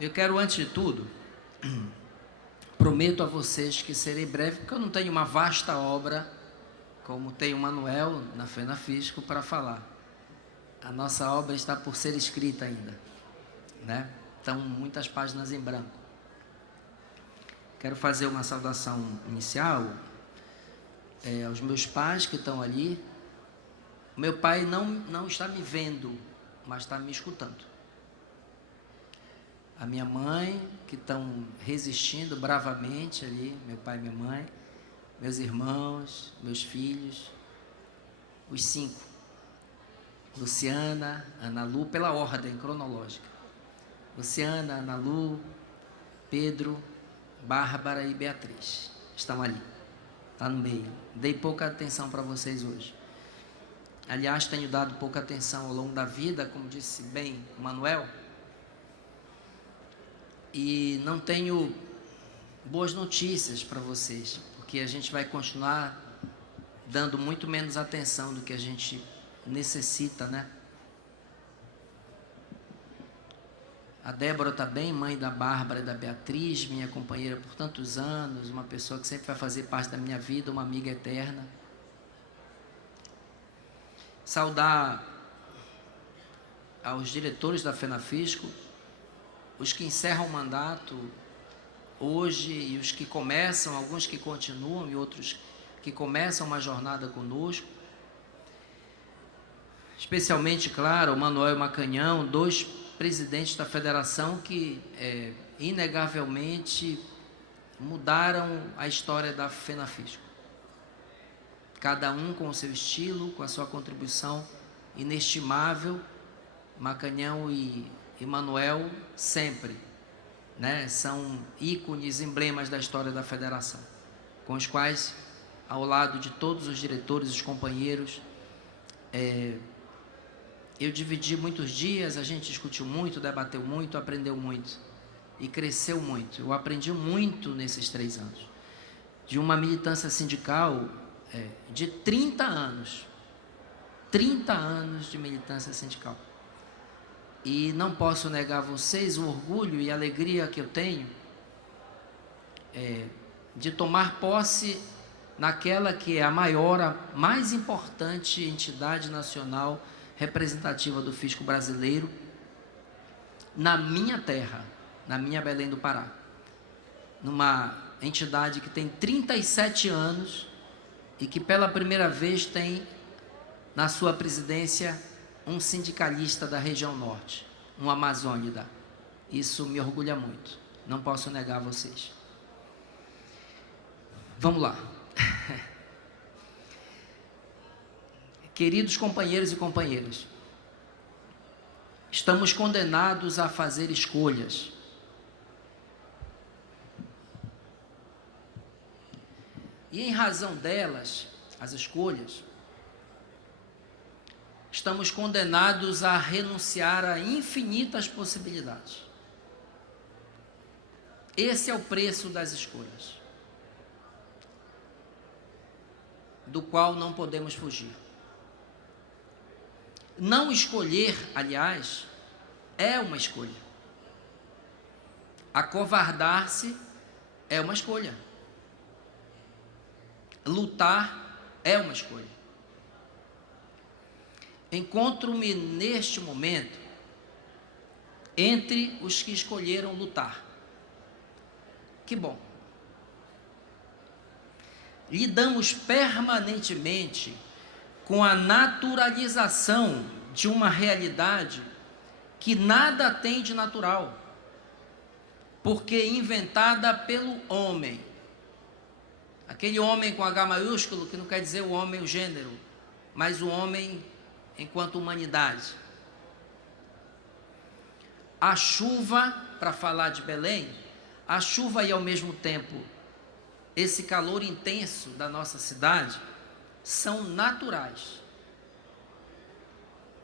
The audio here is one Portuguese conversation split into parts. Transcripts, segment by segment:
Eu quero, antes de tudo, prometo a vocês que serei breve, porque eu não tenho uma vasta obra, como tem o Manuel na FENAFISCO, para falar. A nossa obra está por ser escrita ainda, né? Estão muitas páginas em branco. Quero fazer uma saudação inicial aos meus pais que estão ali. Meu pai não está me vendo, mas está me escutando. A minha mãe, que estão resistindo bravamente ali, meu pai e minha mãe, meus irmãos, meus filhos, os 5. Luciana, Ana Lu, pela ordem cronológica. Luciana, Ana Lu, Pedro, Bárbara e Beatriz. Estão ali, está no meio. Dei pouca atenção para vocês hoje. Aliás, tenho dado pouca atenção ao longo da vida, como disse bem o Manuel. E não tenho boas notícias para vocês, porque a gente vai continuar dando muito menos atenção do que a gente necessita, né? A Débora está bem, mãe da Bárbara e da Beatriz, minha companheira por tantos anos, uma pessoa que sempre vai fazer parte da minha vida, uma amiga eterna. Saudar aos diretores da FENAFISCO, os que encerram o mandato hoje e os que começam, alguns que continuam e outros que começam uma jornada conosco. Especialmente, claro, o Manuel Macanhão, 2 presidentes da federação que inegavelmente mudaram a história da FENAFISCO. Cada um com o seu estilo, com a sua contribuição inestimável. Macanhão e Manuel sempre, né, são ícones, emblemas da história da federação, com os quais, ao lado de todos os diretores, os companheiros, eu dividi muitos dias, a gente discutiu muito, debateu muito, aprendeu muito e cresceu muito. Eu aprendi muito nesses 3 anos, de uma militância sindical de 30 anos, 30 anos de militância sindical. E não posso negar a vocês o orgulho e a alegria que eu tenho de tomar posse naquela que é a maior, a mais importante entidade nacional representativa do fisco brasileiro, na minha terra, na minha Belém do Pará. Numa entidade que tem 37 anos e que pela primeira vez tem na sua presidência um sindicalista da região norte, um amazônida. Isso me orgulha muito, não posso negar a vocês. Vamos lá. Queridos companheiros e companheiras, estamos condenados a fazer escolhas. E em razão delas, as escolhas, estamos condenados a renunciar a infinitas possibilidades. Esse é o preço das escolhas, do qual não podemos fugir. Não escolher, aliás, é uma escolha. Acovardar-se é uma escolha. Lutar é uma escolha. Encontro-me neste momento entre os que escolheram lutar. Que bom. Lidamos permanentemente com a naturalização de uma realidade que nada tem de natural, porque inventada pelo homem. Aquele homem com H maiúsculo, que não quer dizer o homem, o gênero, mas o homem enquanto humanidade. A chuva, para falar de Belém, a chuva e ao mesmo tempo esse calor intenso da nossa cidade são naturais.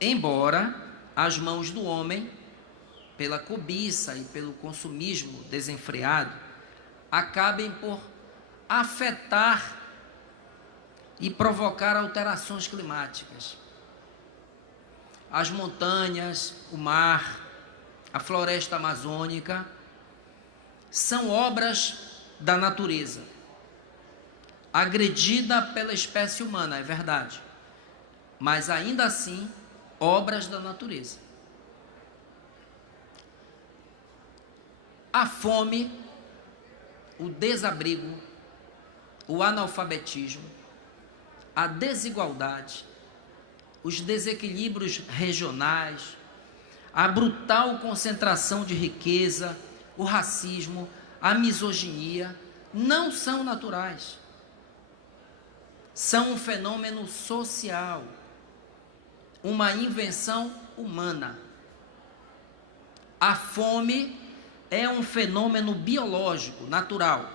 Embora as mãos do homem, pela cobiça e pelo consumismo desenfreado, acabem por afetar e provocar alterações climáticas. As montanhas, o mar, a floresta amazônica, são obras da natureza, agredida pela espécie humana, é verdade, mas ainda assim, obras da natureza. A fome, o desabrigo, o analfabetismo, a desigualdade, os desequilíbrios regionais, a brutal concentração de riqueza, o racismo, a misoginia, não são naturais. São um fenômeno social, uma invenção humana. A fome é um fenômeno biológico, natural.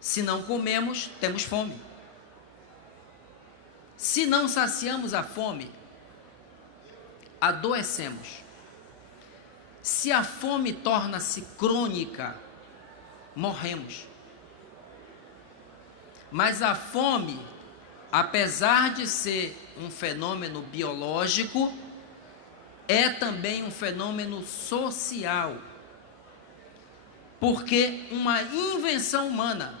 Se não comemos, temos fome. Se não saciamos a fome, adoecemos. Se a fome torna-se crônica, morremos. Mas a fome, apesar de ser um fenômeno biológico, é também um fenômeno social, porque uma invenção humana,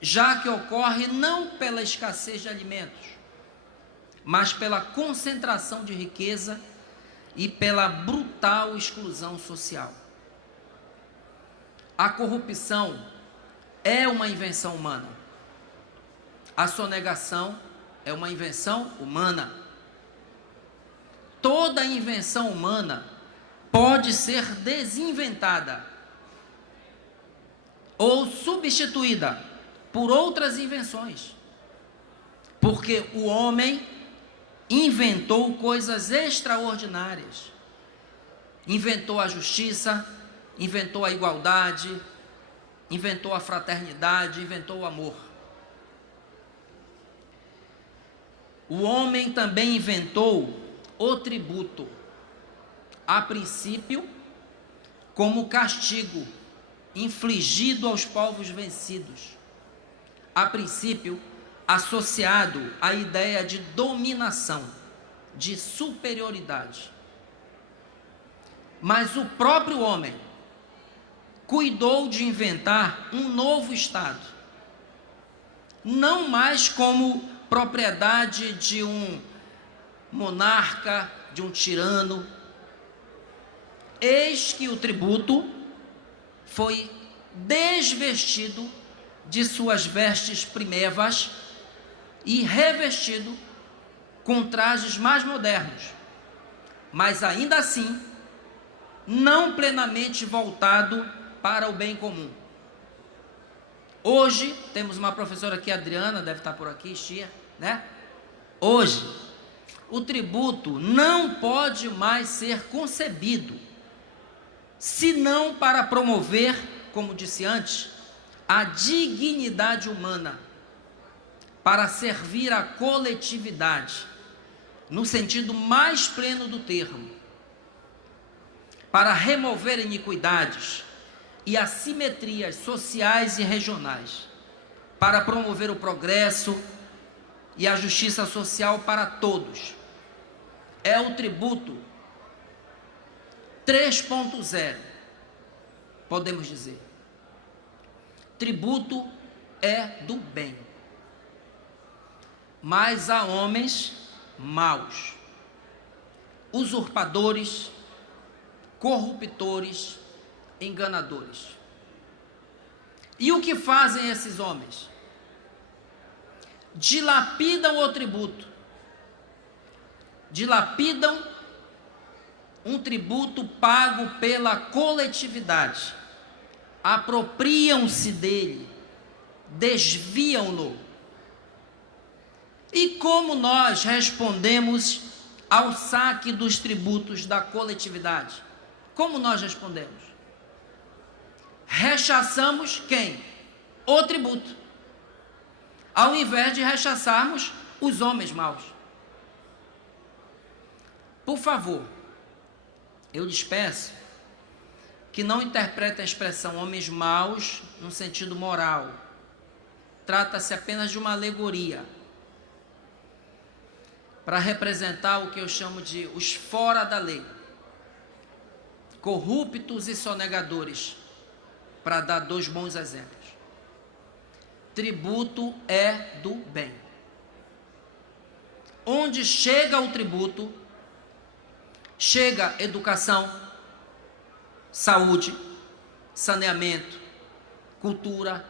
já que ocorre não pela escassez de alimentos, mas pela concentração de riqueza e pela brutal exclusão social. A corrupção é uma invenção humana. A sonegação é uma invenção humana. Toda invenção humana pode ser desinventada ou substituída por outras invenções, porque o homem inventou coisas extraordinárias. Inventou a justiça, inventou a igualdade, inventou a fraternidade, inventou o amor. O homem também inventou o tributo, a princípio, como castigo infligido aos povos vencidos, a princípio, associado à ideia de dominação, de superioridade. Mas o próprio homem cuidou de inventar um novo Estado, não mais como propriedade de um monarca, de um tirano. Eis que o tributo foi desvestido de suas vestes primevas e revestido com trajes mais modernos, mas ainda assim não plenamente voltado para o bem comum. Hoje, temos uma professora aqui, Adriana, deve estar por aqui, Xia, né? Hoje, o tributo não pode mais ser concebido, senão para promover, como disse antes, a dignidade humana, para servir à coletividade, no sentido mais pleno do termo, para remover iniquidades e assimetrias sociais e regionais, para promover o progresso e a justiça social para todos. É o tributo 3.0, podemos dizer. Tributo é do bem, mas há homens maus, usurpadores, corruptores, enganadores. E o que fazem esses homens? Dilapidam o tributo, dilapidam um tributo pago pela coletividade, apropriam-se dele, desviam-no. E como nós respondemos ao saque dos tributos da coletividade? Como nós respondemos? Rechaçamos quem? O tributo, ao invés de rechaçarmos os homens maus. Por favor, eu lhes peço que não interpretem a expressão homens maus no sentido moral. Trata-se apenas de uma alegoria para representar o que eu chamo de os fora da lei, corruptos e sonegadores, para dar dois bons exemplos. Tributo é do bem. Onde chega o tributo, chega educação, saúde, saneamento, cultura,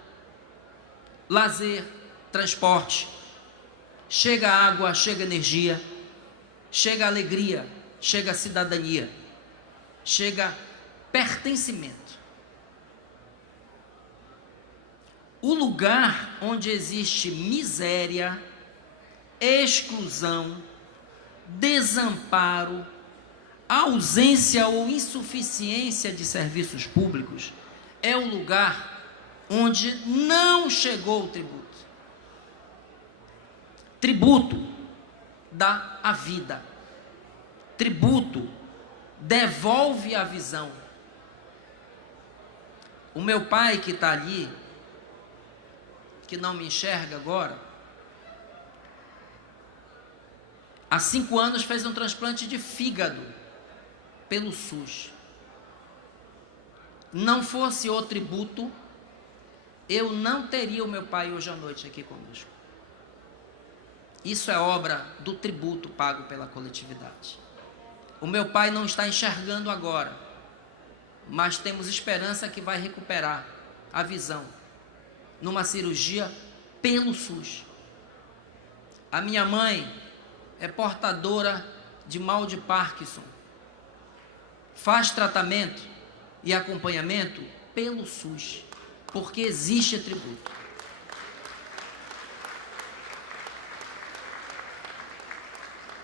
lazer, transporte, chega água, chega energia, chega alegria, chega cidadania, chega pertencimento. O lugar onde existe miséria, exclusão, desamparo, ausência ou insuficiência de serviços públicos, é o lugar onde não chegou o tributo. Tributo dá a vida. Tributo devolve a visão. O meu pai que está ali, que não me enxerga agora, há 5 anos fez um transplante de fígado pelo SUS. Não fosse o tributo, eu não teria o meu pai hoje à noite aqui conosco. Isso é obra do tributo pago pela coletividade. O meu pai não está enxergando agora, mas temos esperança que vai recuperar a visão numa cirurgia pelo SUS. A minha mãe é portadora de mal de Parkinson, faz tratamento e acompanhamento pelo SUS, porque existe tributo.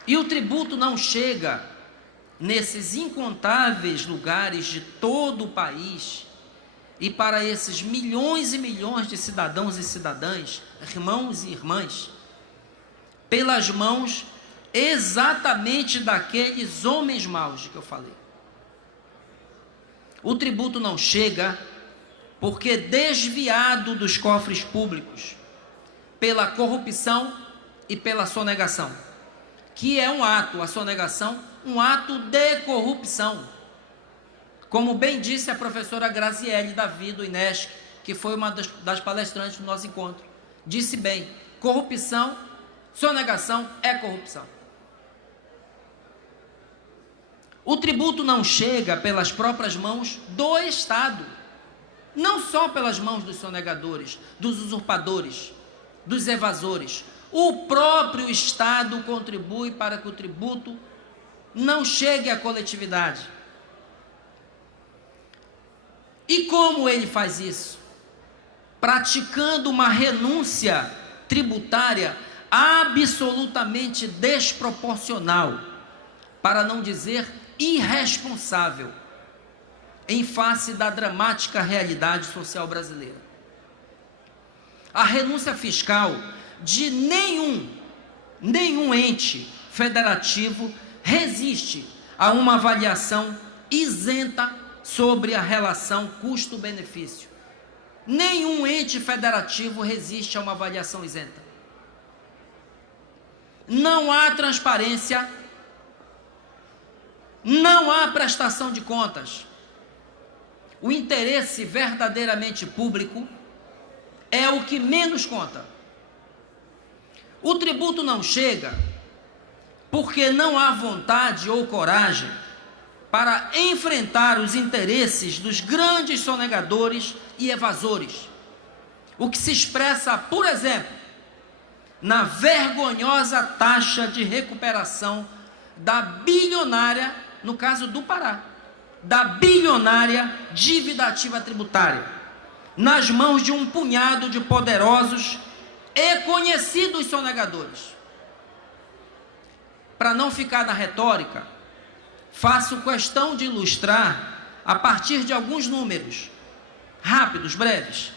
E o tributo não chega nesses incontáveis lugares de todo o país e para esses milhões e milhões de cidadãos e cidadãs, irmãos e irmãs, pelas mãos exatamente daqueles homens maus de que eu falei. O tributo não chega porque desviado dos cofres públicos pela corrupção e pela sonegação, que é um ato, a sonegação, um ato de corrupção. Como bem disse a professora Graziele Davi, do INESC, que foi uma das palestrantes do nosso encontro, disse bem, corrupção, sonegação é corrupção. O tributo não chega pelas próprias mãos do Estado, não só pelas mãos dos sonegadores, dos usurpadores, dos evasores. O próprio Estado contribui para que o tributo não chegue à coletividade. E como ele faz isso? Praticando uma renúncia tributária absolutamente desproporcional, para não dizer irresponsável, em face da dramática realidade social brasileira. A renúncia fiscal de nenhum ente federativo resiste a uma avaliação isenta sobre a relação custo-benefício. Nenhum ente federativo resiste a uma avaliação isenta. Não há transparência, não há prestação de contas. O interesse verdadeiramente público é o que menos conta. O tributo não chega porque não há vontade ou coragem para enfrentar os interesses dos grandes sonegadores e evasores. O que se expressa, por exemplo, na vergonhosa taxa de recuperação da bilionária, no caso do Pará, da bilionária dívida ativa tributária, nas mãos de um punhado de poderosos e conhecidos sonegadores. Para não ficar na retórica, faço questão de ilustrar a partir de alguns números, rápidos, breves,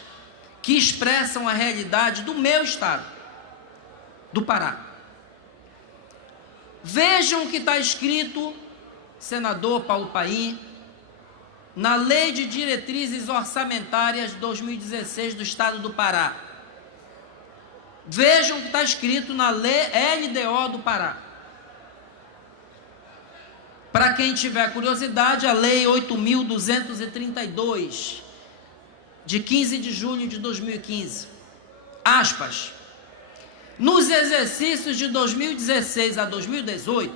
que expressam a realidade do meu estado, do Pará. Vejam o que está escrito, senador Paulo Paim, na Lei de Diretrizes Orçamentárias de 2016 do Estado do Pará. Vejam o que está escrito na LDO do Pará. Para quem tiver curiosidade, a Lei 8.232, de 15 de julho de 2015. Aspas. Nos exercícios de 2016 a 2018,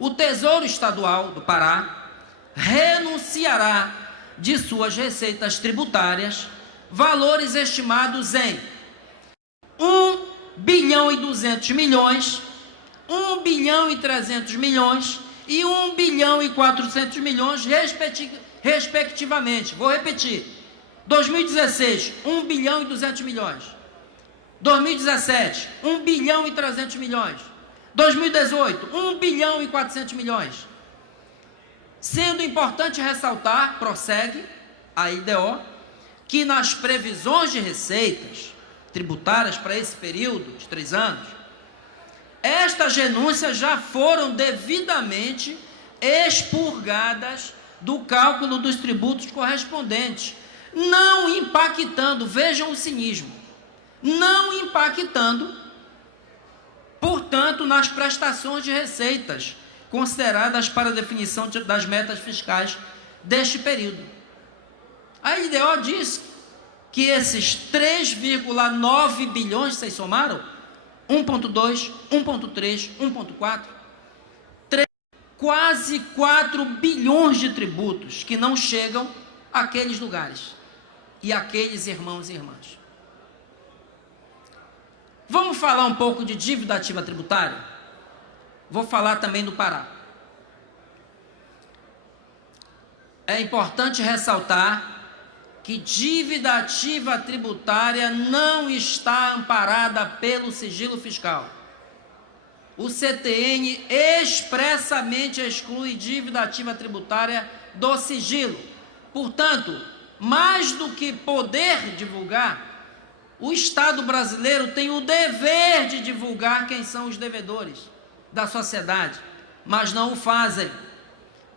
o Tesouro Estadual do Pará renunciará de suas receitas tributárias valores estimados em 1.200 bilhões, 1.300 bilhões e 1.400 bilhões, respectivamente. Vou repetir. 2016, 1.200 bilhões. 2017, 1.300 bilhões. 2018, 1.400 bilhões. Sendo importante ressaltar, prossegue a IDO, que nas previsões de receitas tributárias para esse período de 3 anos, estas renúncias já foram devidamente expurgadas do cálculo dos tributos correspondentes, não impactando, vejam o cinismo, não impactando, portanto, nas prestações de receitas consideradas para a definição das metas fiscais deste período. A IDO diz que esses 3,9 bilhões, vocês somaram? 1,2, 1,3, 1,4, quase 4 bilhões de tributos que não chegam àqueles lugares e àqueles irmãos e irmãs. Vamos falar um pouco de dívida ativa tributária? Vou falar também do Pará. É importante ressaltar que dívida ativa tributária não está amparada pelo sigilo fiscal. O CTN expressamente exclui dívida ativa tributária do sigilo. Portanto, mais do que poder divulgar, o Estado brasileiro tem o dever de divulgar quem são os devedores da sociedade, mas não o fazem.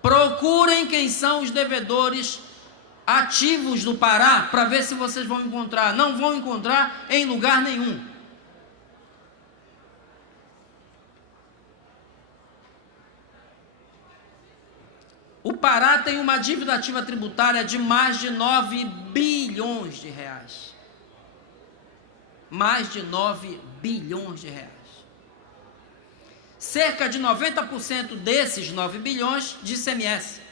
Procurem quem são os devedores ativos do Pará para ver se vocês vão encontrar. Não vão encontrar em lugar nenhum. O Pará tem uma dívida ativa tributária de mais de 9 bilhões de reais. Mais de 9 bilhões de reais. Cerca de 90% desses 9 bilhões de ICMS.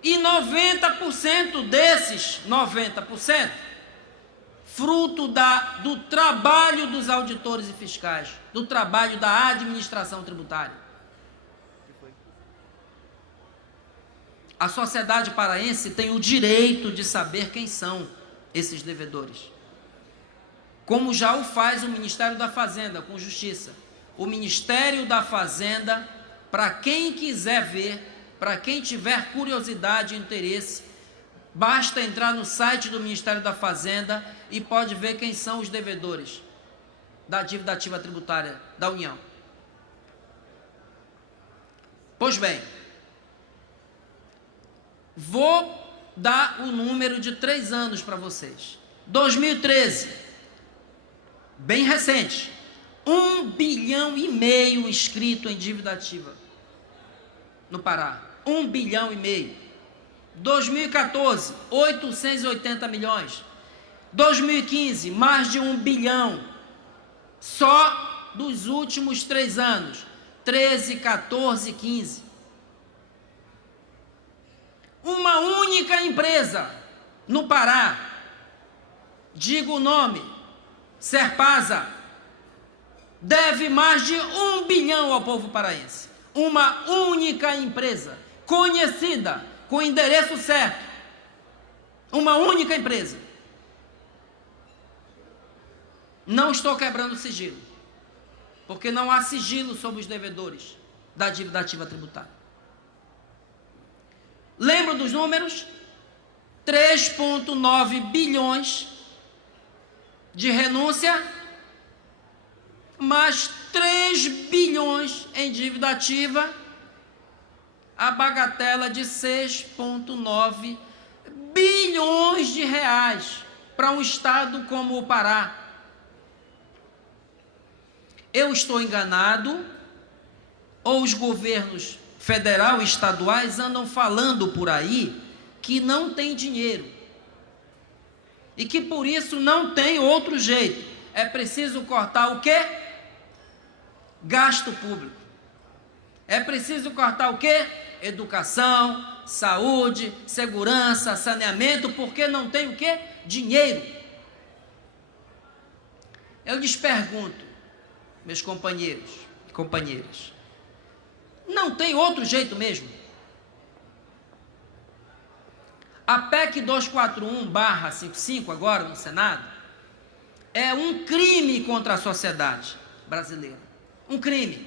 E 90% desses 90%, fruto do trabalho dos auditores e fiscais, do trabalho da administração tributária. A sociedade paraense tem o direito de saber quem são esses devedores, como já o faz o Ministério da Fazenda com Justiça. O Ministério da Fazenda, para quem quiser ver, para quem tiver curiosidade e interesse, basta entrar no site do Ministério da Fazenda e pode ver quem são os devedores da dívida ativa tributária da União. Pois bem, vou dar o número de 3 anos para vocês. 2013, bem recente, 1,5 bilhão inscrito em dívida ativa no Pará. 1,5 bilhão. 2014, 880 milhões. 2015, mais de 1 bilhão. Só dos últimos 3 anos, 13, 14, 15. Uma única empresa no Pará, digo o nome, Serpasa, deve mais de 1 bilhão ao povo paraense. Uma única empresa, conhecida, com endereço certo. Uma única empresa. Não estou quebrando sigilo, porque não há sigilo sobre os devedores da dívida ativa tributária. Lembro dos números? 3,9 bilhões de renúncia, mais 3 bilhões em dívida ativa, a bagatela de 6,9 bilhões de reais para um estado como o Pará. Eu estou enganado ou os governos federal e estaduais andam falando por aí que não tem dinheiro e que por isso não tem outro jeito, é preciso cortar o quê? Gasto público. É preciso cortar o quê? Educação, saúde, segurança, saneamento, porque não tem o quê? Dinheiro. Eu lhes pergunto, meus companheiros e companheiras, não tem outro jeito mesmo? A PEC 241/55, agora no Senado, é um crime contra a sociedade brasileira. Um crime.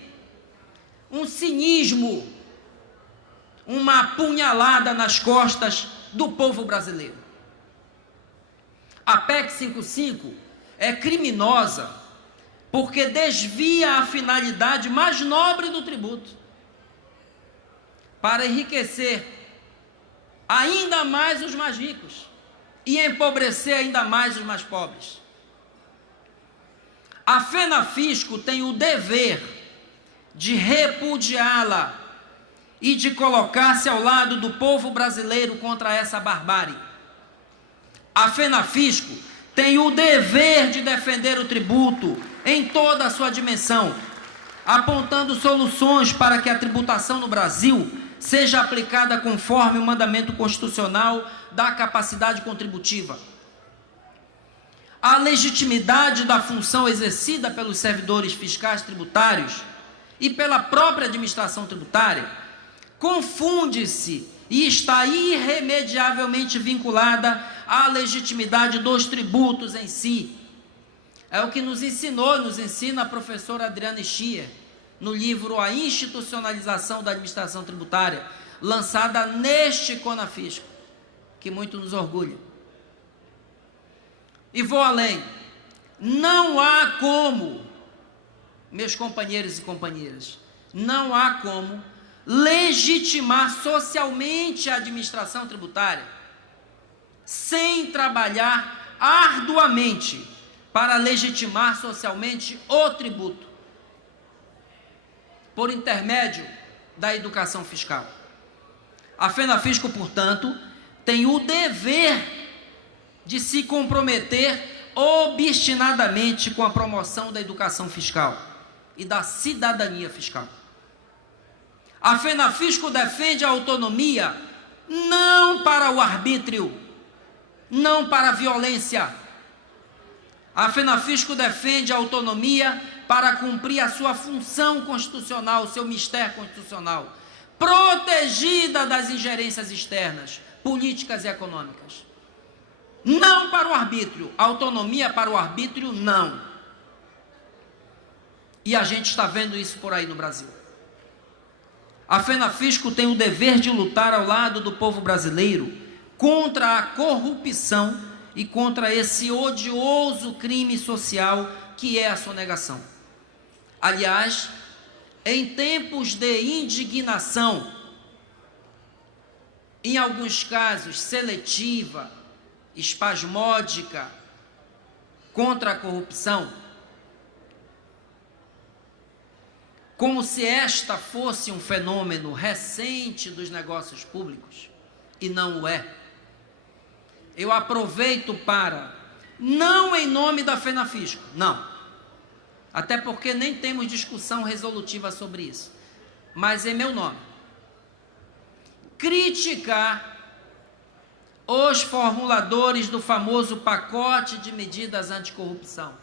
Um cinismo. Uma apunhalada nas costas do povo brasileiro. A PEC 55 é criminosa porque desvia a finalidade mais nobre do tributo para enriquecer ainda mais os mais ricos e empobrecer ainda mais os mais pobres. A FENAFISCO tem o dever de repudiá-la e de colocar-se ao lado do povo brasileiro contra essa barbárie. A FENAFISCO tem o dever de defender o tributo em toda a sua dimensão, apontando soluções para que a tributação no Brasil seja aplicada conforme o mandamento constitucional da capacidade contributiva. A legitimidade da função exercida pelos servidores fiscais tributários e pela própria administração tributária confunde-se e está irremediavelmente vinculada à legitimidade dos tributos em si. É o que nos ensina a professora Adriana Schier, no livro A Institucionalização da Administração Tributária, lançada neste CONAFISCO, que muito nos orgulha. E vou além. Não há como, meus companheiros e companheiras, não há como legitimar socialmente a administração tributária sem trabalhar arduamente para legitimar socialmente o tributo, por intermédio da educação fiscal. A FENAFISCO, portanto, tem o dever de se comprometer obstinadamente com a promoção da educação fiscal e da cidadania fiscal. A FENAFISCO defende a autonomia não para o arbítrio, não para a violência. A FENAFISCO defende a autonomia para cumprir a sua função constitucional, o seu mistério constitucional, protegida das ingerências externas, políticas e econômicas. Não para o arbítrio, autonomia para o arbítrio, não. E a gente está vendo isso por aí no Brasil. A FENAFISCO tem o dever de lutar ao lado do povo brasileiro contra a corrupção e contra esse odioso crime social que é a sonegação. Aliás, em tempos de indignação, em alguns casos seletiva, espasmódica, contra a corrupção, como se esta fosse um fenômeno recente dos negócios públicos, e não o é. Eu aproveito para, não em nome da FENAFISCO, não, até porque nem temos discussão resolutiva sobre isso, mas em meu nome, criticar os formuladores do famoso pacote de medidas anticorrupção,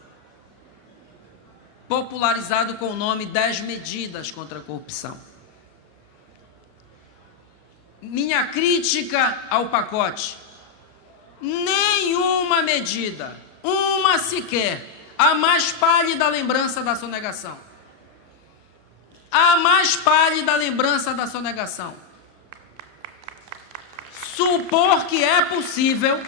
popularizado com o nome 10 medidas contra a corrupção. Minha crítica ao pacote: nenhuma medida, uma sequer, a mais pálida lembrança da sonegação. A mais pálida lembrança da sonegação. Supor que é possível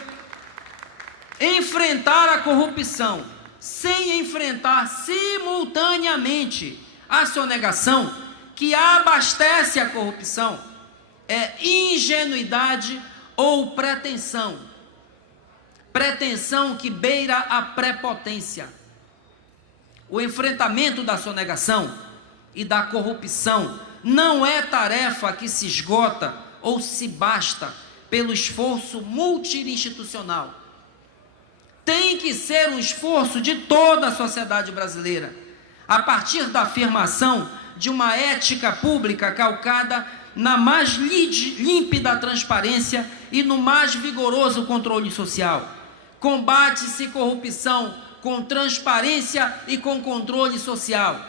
enfrentar a corrupção sem enfrentar simultaneamente a sonegação que abastece a corrupção é ingenuidade ou pretensão. Pretensão que beira a prepotência. O enfrentamento da sonegação e da corrupção não é tarefa que se esgota ou se basta pelo esforço multi-institucional. Tem que ser um esforço de toda a sociedade brasileira, a partir da afirmação de uma ética pública calcada na mais límpida transparência e no mais vigoroso controle social. Combate-se corrupção com transparência e com controle social.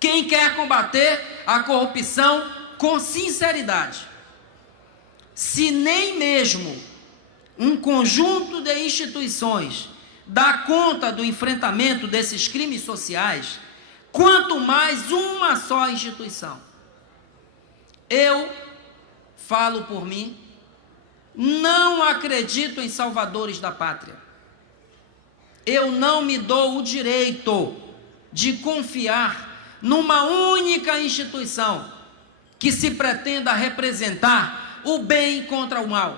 Quem quer combater a corrupção com sinceridade, se nem mesmo um conjunto de instituições dá conta do enfrentamento desses crimes sociais, quanto mais uma só instituição. Eu falo por mim, não acredito em salvadores da pátria. Eu não me dou o direito de confiar numa única instituição que se pretenda representar o bem contra o mal.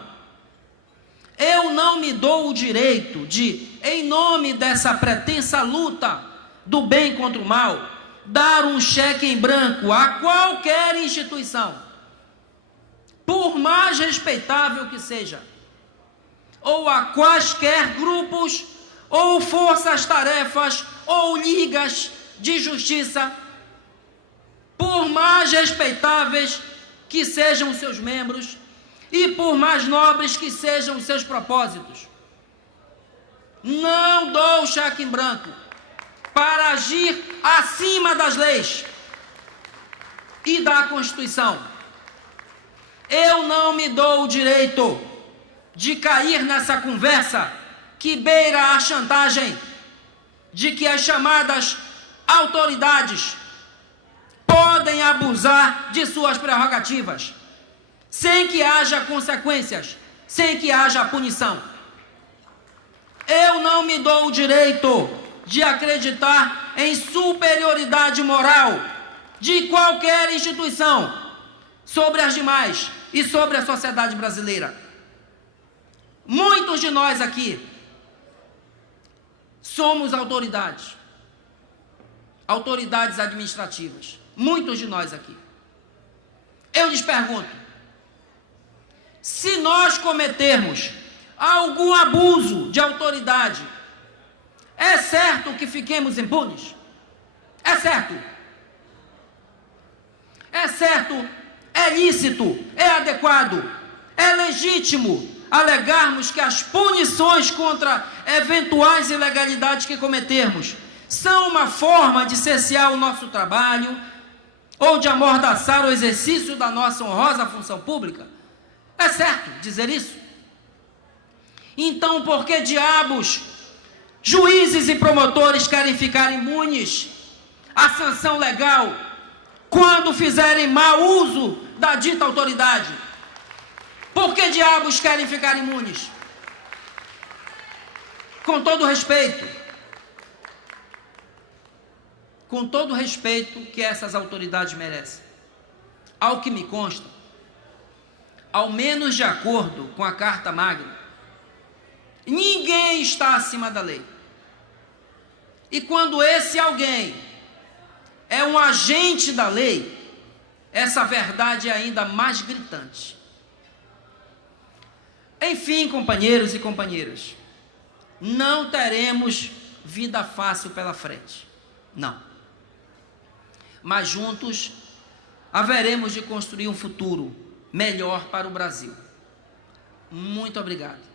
Eu não me dou o direito de, em nome dessa pretensa luta do bem contra o mal, dar um cheque em branco a qualquer instituição, por mais respeitável que seja, ou a quaisquer grupos, ou forças-tarefas, ou ligas de justiça, por mais respeitáveis que sejam os seus membros, e por mais nobres que sejam os seus propósitos. Não dou cheque em branco para agir acima das leis e da Constituição. Eu não me dou o direito de cair nessa conversa que beira a chantagem de que as chamadas autoridades podem abusar de suas prerrogativas, sem que haja consequências, sem que haja punição. Eu não me dou o direito de acreditar em superioridade moral de qualquer instituição sobre as demais e sobre a sociedade brasileira. Muitos de nós aqui somos autoridades administrativas. Muitos de nós aqui. Eu lhes pergunto, se nós cometermos algum abuso de autoridade, é certo que fiquemos impunes? É certo. É certo, é lícito, é adequado, é legítimo alegarmos que as punições contra eventuais ilegalidades que cometermos são uma forma de cercear o nosso trabalho ou de amordaçar o exercício da nossa honrosa função pública? É certo dizer isso? Então, por que diabos juízes e promotores querem ficar imunes à sanção legal quando fizerem mau uso da dita autoridade? Por que diabos querem ficar imunes? Com todo o respeito que essas autoridades merecem, ao que me consta, ao menos de acordo com a Carta Magna, ninguém está acima da lei. E quando esse alguém é um agente da lei, essa verdade é ainda mais gritante. Enfim, companheiros e companheiras, não teremos vida fácil pela frente. Não. Mas juntos haveremos de construir um futuro melhor para o Brasil. Muito obrigado.